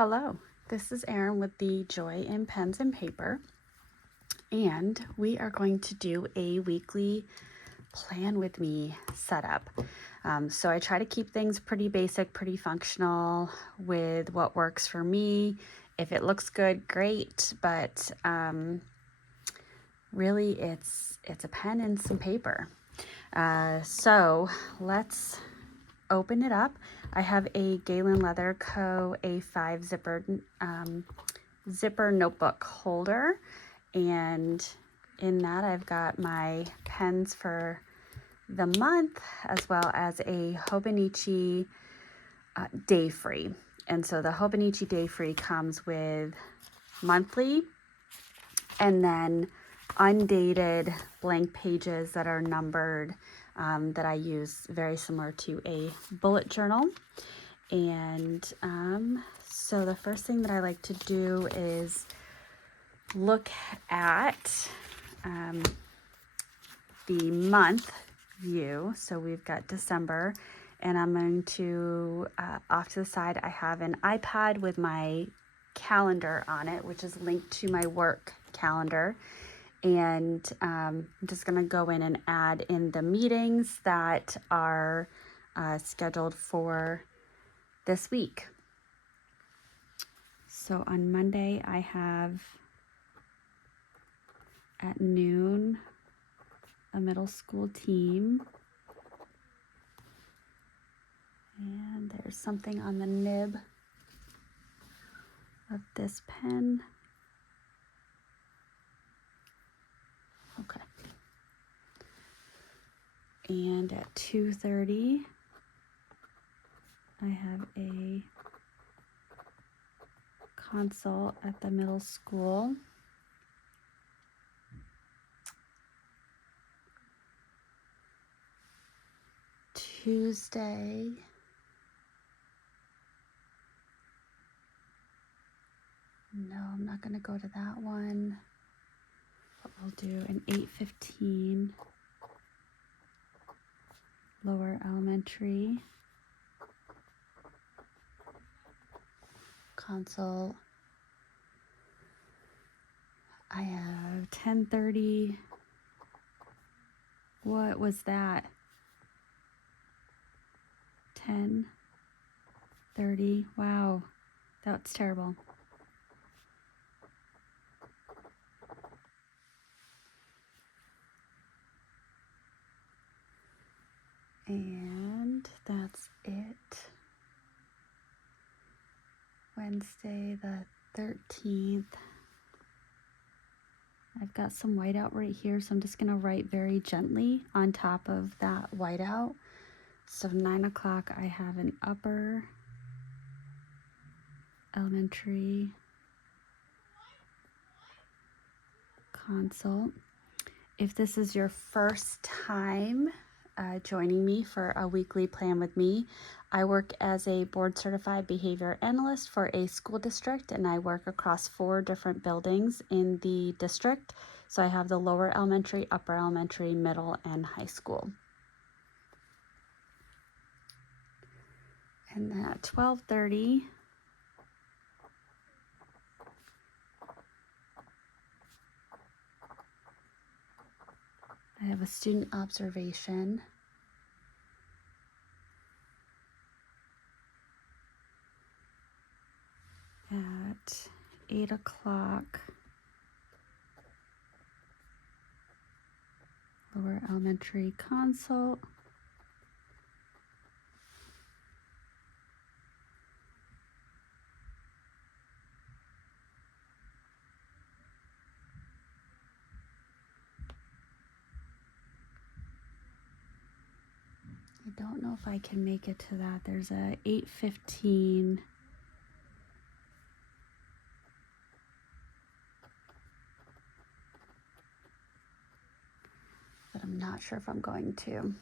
Hello, this is Erin with the Joy in Pens and Paper, and we are going to do a weekly plan with me setup. So I try to keep things pretty basic, pretty functional with what works for me. If it looks good, great, but really it's a pen and some paper. So let's open it up. I have a Galen Leather Co. A5 zipper notebook holder, and in that I've got my pens for the month as well as a Hobonichi Day Free. And so the Hobonichi Day Free comes with monthly and then undated blank pages that are numbered, that I use very similar to a bullet journal. And so the first thing that I like to do is look at the month view. So we've got December, and I'm going to, off to the side, I have an iPad with my calendar on it, which is linked to my work calendar. And I'm just going to go in and add in the meetings that are scheduled for this week. So on Monday, I have at noon a middle school team. And there's something on the nib of this pen. Okay. And at 2:30, I have a consult at the middle school. Tuesday, no, I'm not going to go to that one. But we'll do an 8:15 lower elementary consult. I have 10:30. What was that? 10:30. Wow, that's terrible. And that's it. Wednesday the 13th. I've got some whiteout right here, so I'm just going to write very gently on top of that whiteout. So 9 o'clock, I have an upper elementary consult. If this is your first time joining me for a weekly plan with me, I work as a board certified behavior analyst for a school district, and I work across 4 different buildings in the district. So I have the lower elementary, upper elementary, middle, and high school. And then at 12:30, I have a student observation. At 8 o'clock, lower elementary consult. I don't know if I can make it to that. There's a 8:15. But I'm not sure if I'm going to.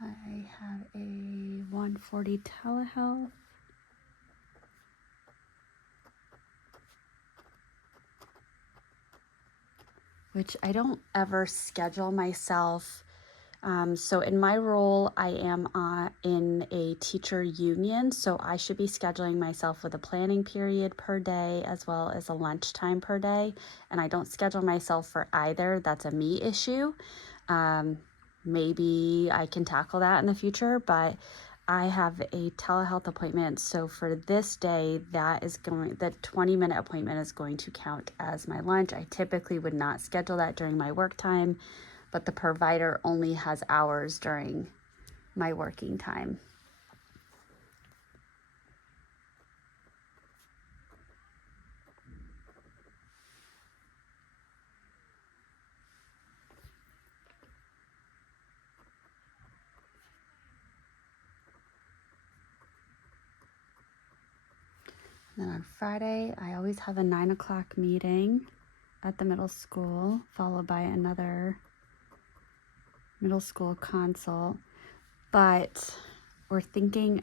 I have a 1:40 telehealth. which I don't ever schedule myself. So in my role, I am in a teacher union, so I should be scheduling myself with a planning period per day as well as a lunchtime per day. And I don't schedule myself for either. That's a me issue. Maybe I can tackle that in the future, but I have a telehealth appointment. So for this day, the 20-minute appointment is going to count as my lunch. I typically would not schedule that during my work time, but the provider only has hours during my working time. And then on Friday, I always have a 9 o'clock meeting at the middle school, followed by another middle school consult. But I'm thinking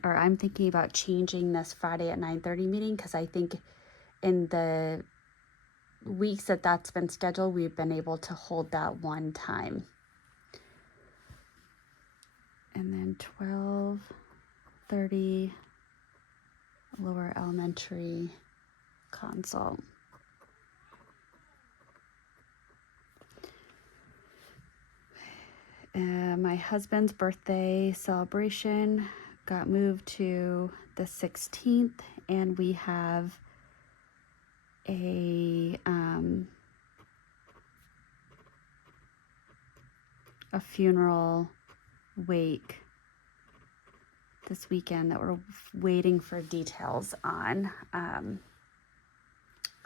about changing this Friday at 9:30 meeting, because I think in the weeks that's been scheduled, we've been able to hold that one time. And then 12:30 lower elementary consult. My husband's birthday celebration got moved to the 16th, and we have a funeral wake this weekend that we're waiting for details on.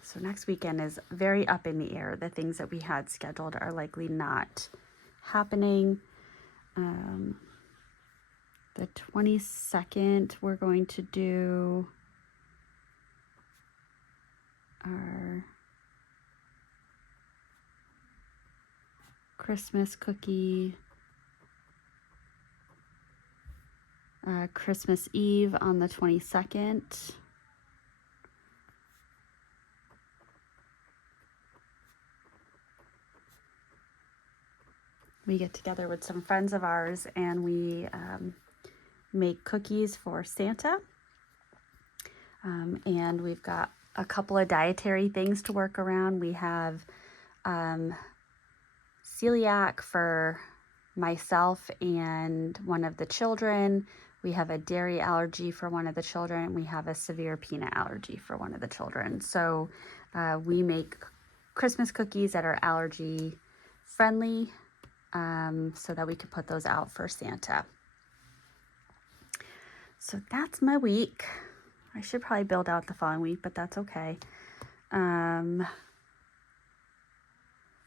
So next weekend is very up in the air. The things that we had scheduled are likely not happening. The 22nd, we're going to do our Christmas cookie, Christmas Eve on the 22nd. We get together with some friends of ours and we make cookies for Santa. And we've got a couple of dietary things to work around. We have celiac for myself and one of the children. We have a dairy allergy for one of the children. We have a severe peanut allergy for one of the children. So we make Christmas cookies that are allergy friendly, so that we could put those out for Santa. So that's my week. I should probably build out the following week, but that's okay.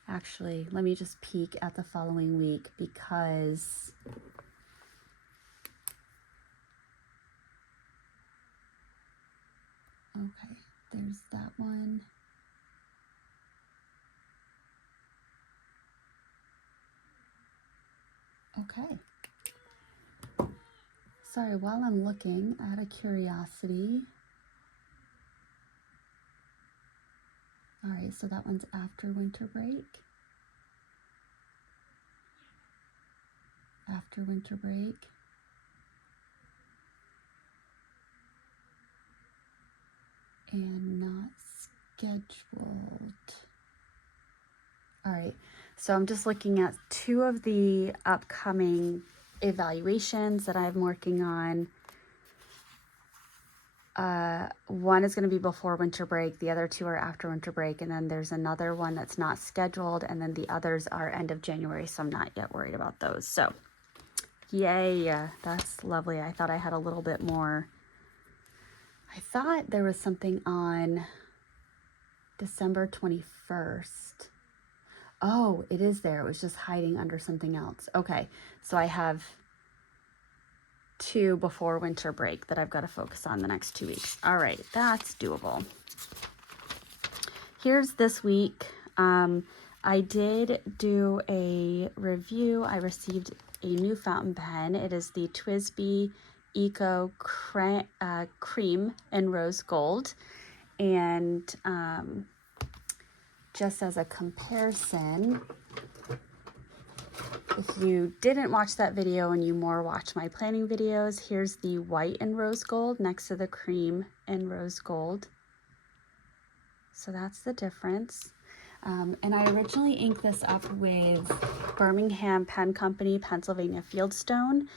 Actually, let me just peek at the following week, because okay, there's that one. Okay. Sorry, while I'm looking, out of curiosity. All right, so that one's after winter break. After winter break. And not scheduled. All right, so I'm just looking at two of the upcoming evaluations that I'm working on. One is going to be before winter break. The other two are after winter break. And then there's another one that's not scheduled. And then the others are end of January. So I'm not yet worried about those. So yay, that's lovely. I thought I had a little bit more. I thought there was something on December 21st. Oh, it is there. It was just hiding under something else. Okay, so I have two before winter break that I've got to focus on the next 2 weeks. All right, that's doable. Here's this week. I did do a review. I received a new fountain pen. It is the TWSBI Eco Cream in Rose Gold. And just as a comparison, if you didn't watch that video and you more watch my planning videos, here's the white and rose gold next to the cream and rose gold. So that's the difference. And I originally inked this up with Birmingham Pen Company, Pennsylvania Fieldstone,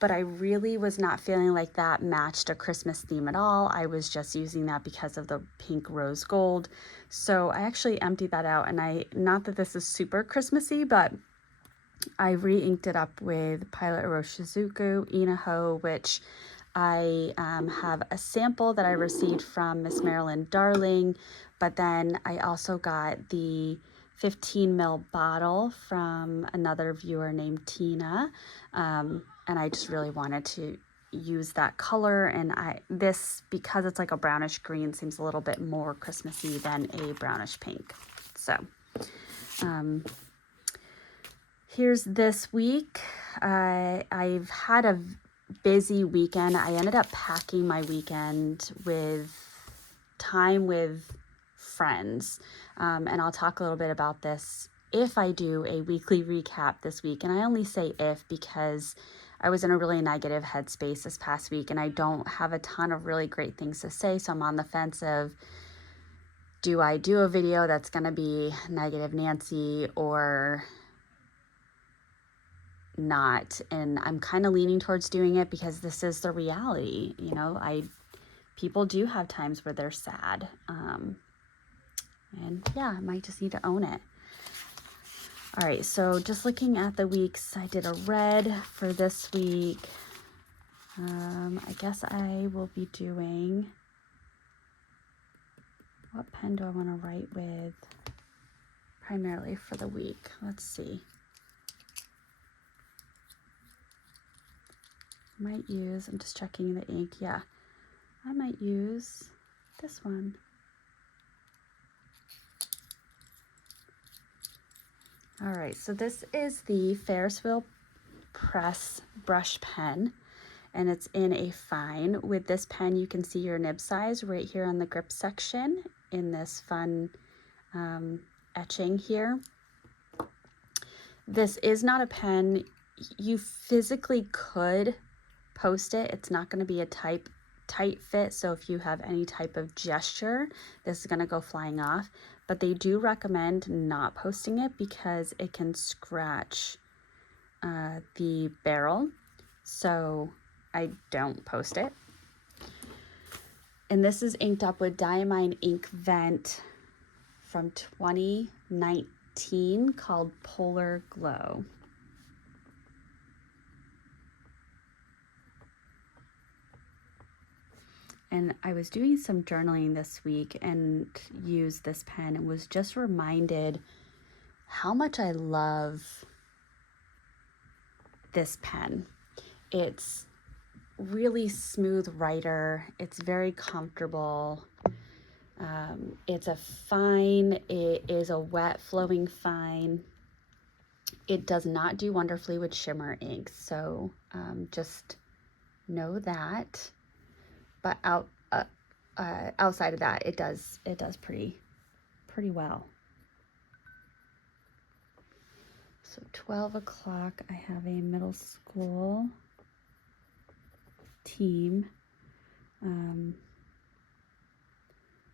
but I really was not feeling like that matched a Christmas theme at all. I was just using that because of the pink rose gold. So I actually emptied that out, and not that this is super Christmassy, but I re-inked it up with Pilot Iroshizuku Inaho, which I have a sample that I received from Miss Marilyn Darling, but then I also got the 15 ml bottle from another viewer named Tina, and I just really wanted to use that color, and this, because it's like a brownish green, seems a little bit more Christmassy than a brownish pink. So here's this week. I've had a busy weekend. I ended up packing my weekend with time with friends, and I'll talk a little bit about this if I do a weekly recap this week. And I only say if because I was in a really negative headspace this past week, and I don't have a ton of really great things to say, so I'm on the fence of, do I do a video that's going to be negative Nancy or not? And I'm kind of leaning towards doing it because this is the reality. You know, people do have times where they're sad, and yeah, I might just need to own it. All right, so just looking at the weeks, I did a red for this week. I guess I will be doing, what pen do I want to write with primarily for the week? Let's see. I'm just checking the ink. Yeah, I might use this one. All right, so this is the Ferris Wheel Press brush pen, and it's in a fine. With this pen, you can see your nib size right here on the grip section in this fun etching here. This is not a pen. You physically could post it. It's not going to be a tight fit, so if you have any type of gesture, this is going to go flying off. But they do recommend not posting it because it can scratch the barrel, so I don't post it. And this is inked up with Diamine Ink Vent from 2019 called Polar Glow. And I was doing some journaling this week and used this pen and was just reminded how much I love this pen. It's really smooth writer. It's very comfortable. It's a fine. It is a wet flowing fine. It does not do wonderfully with shimmer inks, so just know that. But outside of that, it does pretty well. So 12 o'clock, I have a middle school team. I'm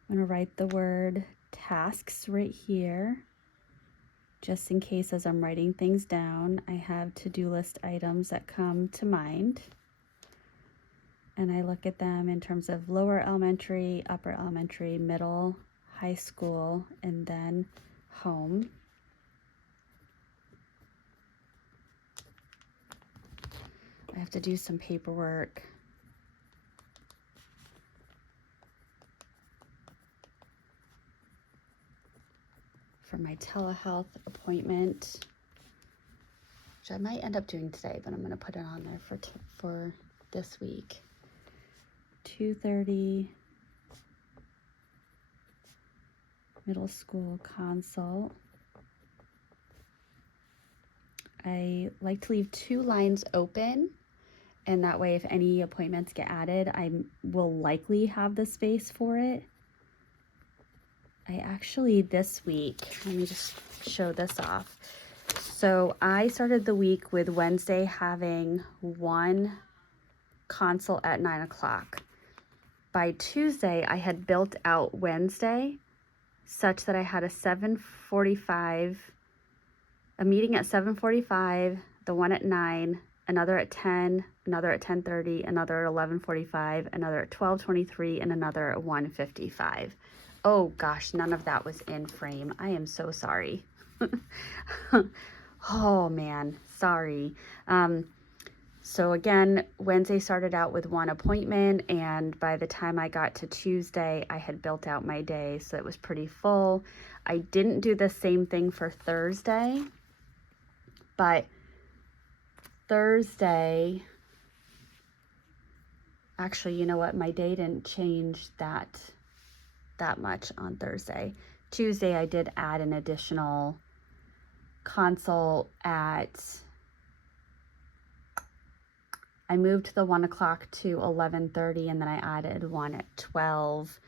gonna write the word tasks right here, just in case as I'm writing things down, I have to-do list items that come to mind. And I look at them in terms of lower elementary, upper elementary, middle, high school, and then home. I have to do some paperwork. For my telehealth appointment, which I might end up doing today, but I'm going to put it on there for this week. 2:30 middle school consult. I like to leave 2 lines open, and that way if any appointments get added, I will likely have the space for it. I actually this week, let me just show this off. So I started the week with Wednesday having one consult at 9 o'clock. By Tuesday, I had built out Wednesday such that I had a meeting at 7:45, the one at 9, another at 10, another at 10:30, another at 11:45, another at 12:23, and another at 1:55. Oh gosh, none of that was in frame. I am so sorry. Oh man, sorry. So again, Wednesday started out with one appointment, and by the time I got to Tuesday, I had built out my day, so it was pretty full. I didn't do the same thing for Thursday, but Thursday, actually, you know what? My day didn't change that much on Thursday. Tuesday, I did add an additional consult I moved the 1 o'clock to 11:30, and then I added one at 12.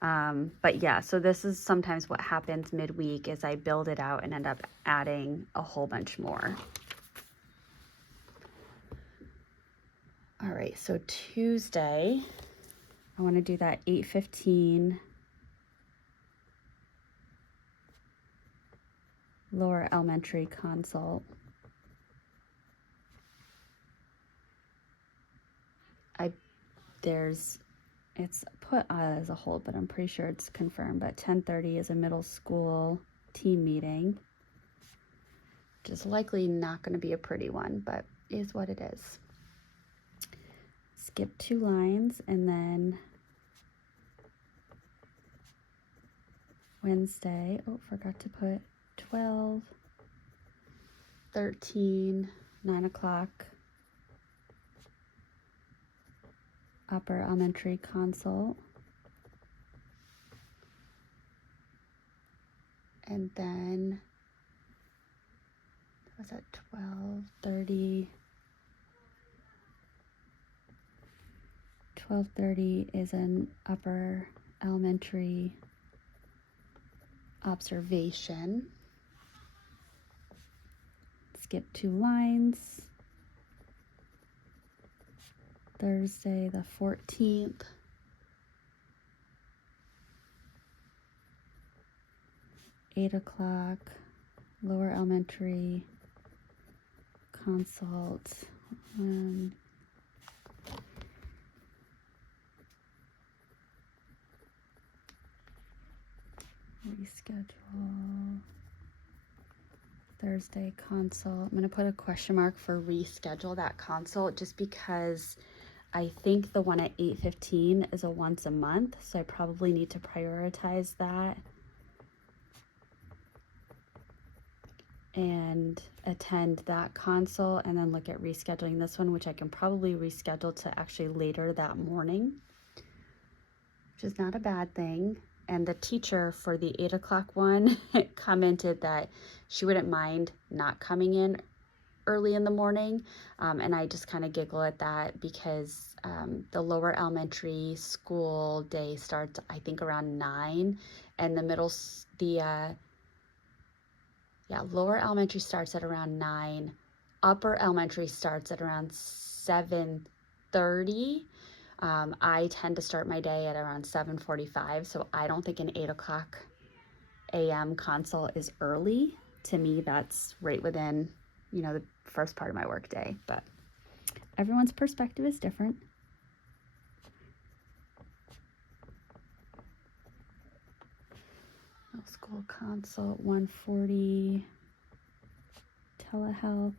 But yeah, so this is sometimes what happens midweek is I build it out and end up adding a whole bunch more. All right, so Tuesday, I want to do that 8:15 lower elementary consult. It's put as a hold, but I'm pretty sure it's confirmed, but 10:30 is a middle school team meeting, which is likely not going to be a pretty one, but is what it is. Skip 2 lines, and then Wednesday, forgot to put 12, 13, 9 o'clock, upper elementary consult. And then, was that 12:30? 12:30 is an upper elementary observation. Skip 2 lines. Thursday the 14th. Eight o'clock, lower elementary consult. Reschedule. Thursday consult. I'm going to put a question mark for reschedule that consult just because I think the one at 8:15 is a once a month, so I probably need to prioritize that and attend that consult, and then look at rescheduling this one, which I can probably reschedule to actually later that morning, which is not a bad thing. And the teacher for the 8 o'clock one commented that she wouldn't mind not coming in early in the morning, and I just kind of giggle at that because the lower elementary school day starts I think around 9, and lower elementary starts at around 9, upper elementary starts at around 7:30. I tend to start my day at around 7:45, so I don't think an 8 o'clock a.m. consult is early. To me, that's right within, the first part of my work day, but everyone's perspective is different. Middle school consult, 1:40, telehealth,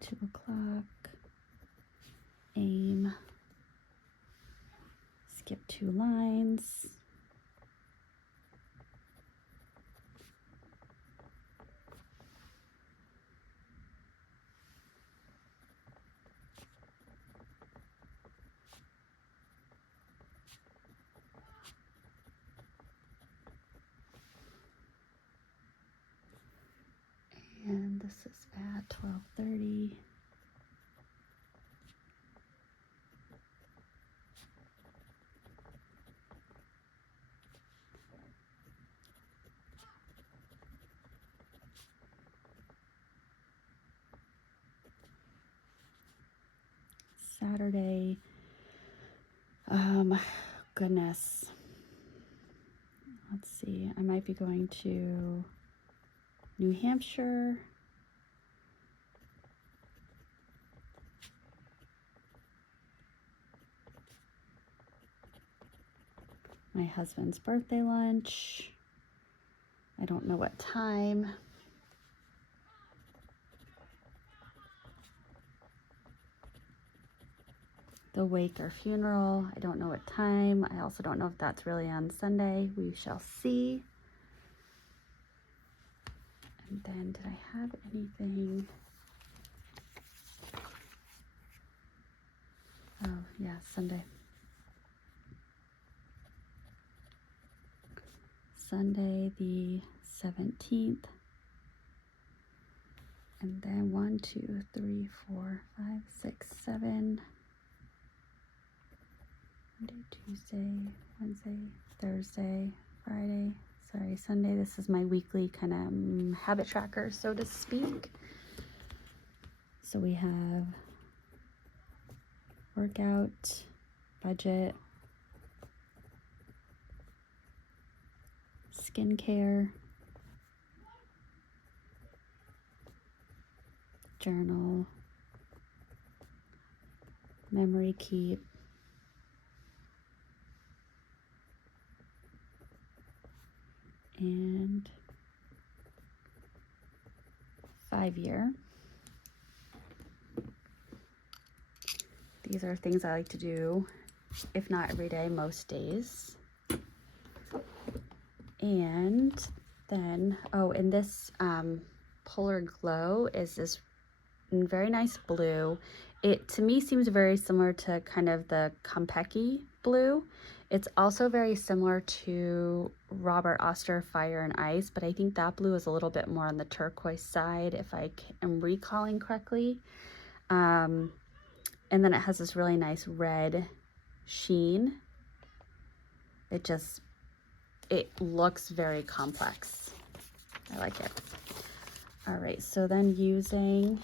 2 o'clock, AIM, skip 2 lines. And this is at 12:30. Saturday, goodness, let's see, I might be going to New Hampshire. My husband's birthday lunch. I don't know what time. The wake or funeral, I don't know what time. I also don't know if that's really on Sunday. We shall see. And then did I have anything? Oh yeah, Sunday. Sunday the 17th. And then 1, 2, 3, 4, 5, 6, 7. Monday, Tuesday, Wednesday, Thursday, Friday. Sorry, Sunday. This is my weekly kind of habit tracker, so to speak. So we have workout, budget, skincare, journal, memory keep, and 5-year. These are things I like to do, if not every day, most days. And then, oh, and this Polar Glow is this very nice blue. It, to me, seems very similar to kind of the Konpeki blue. It's also very similar to Robert Oster Fire and Ice, but I think that blue is a little bit more on the turquoise side, if I am recalling correctly. And then it has this really nice red sheen. It looks very complex. I like it. All right, so then using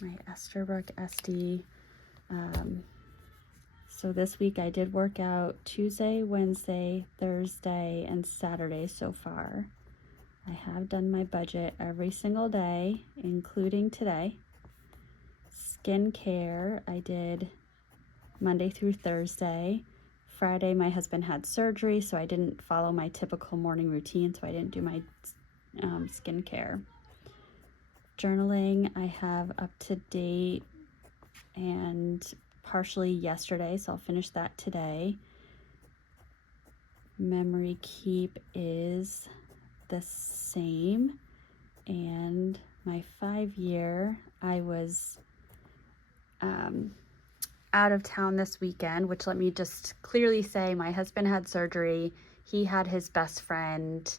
my Esterbrook SD. So this week I did work out Tuesday, Wednesday, Thursday, and Saturday so far. I have done my budget every single day, including today. Skincare, I did Monday through Thursday. Friday, my husband had surgery, so I didn't follow my typical morning routine, so I didn't do my skincare. Journaling, I have up to date and partially yesterday, so I'll finish that today. Memory keep is the same, and my 5-year, I was out of town this weekend, which, let me just clearly say, my husband had surgery. He had his best friend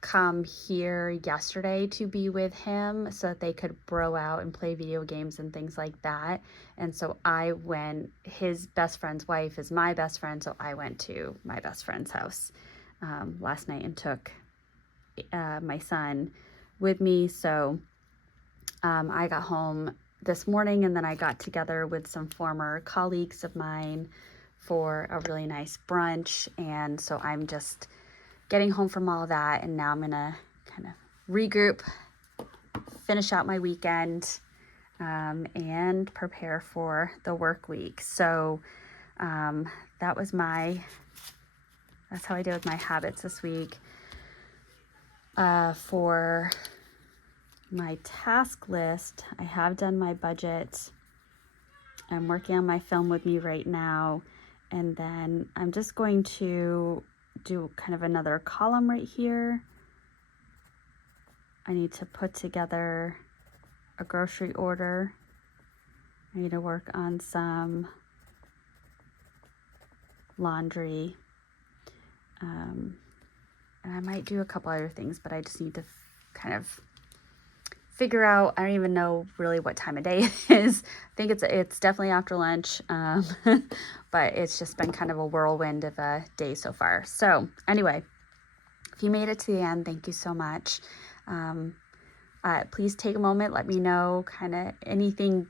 come here yesterday to be with him so that they could bro out and play video games and things like that. And so I went, his best friend's wife is my best friend, so I went to my best friend's house last night and took my son with me. So I got home this morning, and then I got together with some former colleagues of mine for a really nice brunch. And so I'm just getting home from all that, and now I'm gonna kind of regroup, finish out my weekend, and prepare for the work week. So that's how I did with my habits this week. For my task list, I have done my budget. I'm working on my film with me right now, and then I'm just going to do kind of another column right here. I need to put together a grocery order. I need to work on some laundry, and I might do a couple other things, but I just need to kind of figure out, I don't even know really what time of day it is. I think it's definitely after lunch, but it's just been kind of a whirlwind of a day so far. So anyway, if you made it to the end, thank you so much. Please take a moment, let me know kind of anything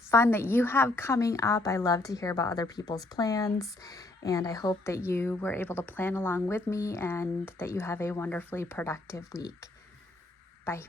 fun that you have coming up. I love to hear about other people's plans, and I hope that you were able to plan along with me and that you have a wonderfully productive week. Bye.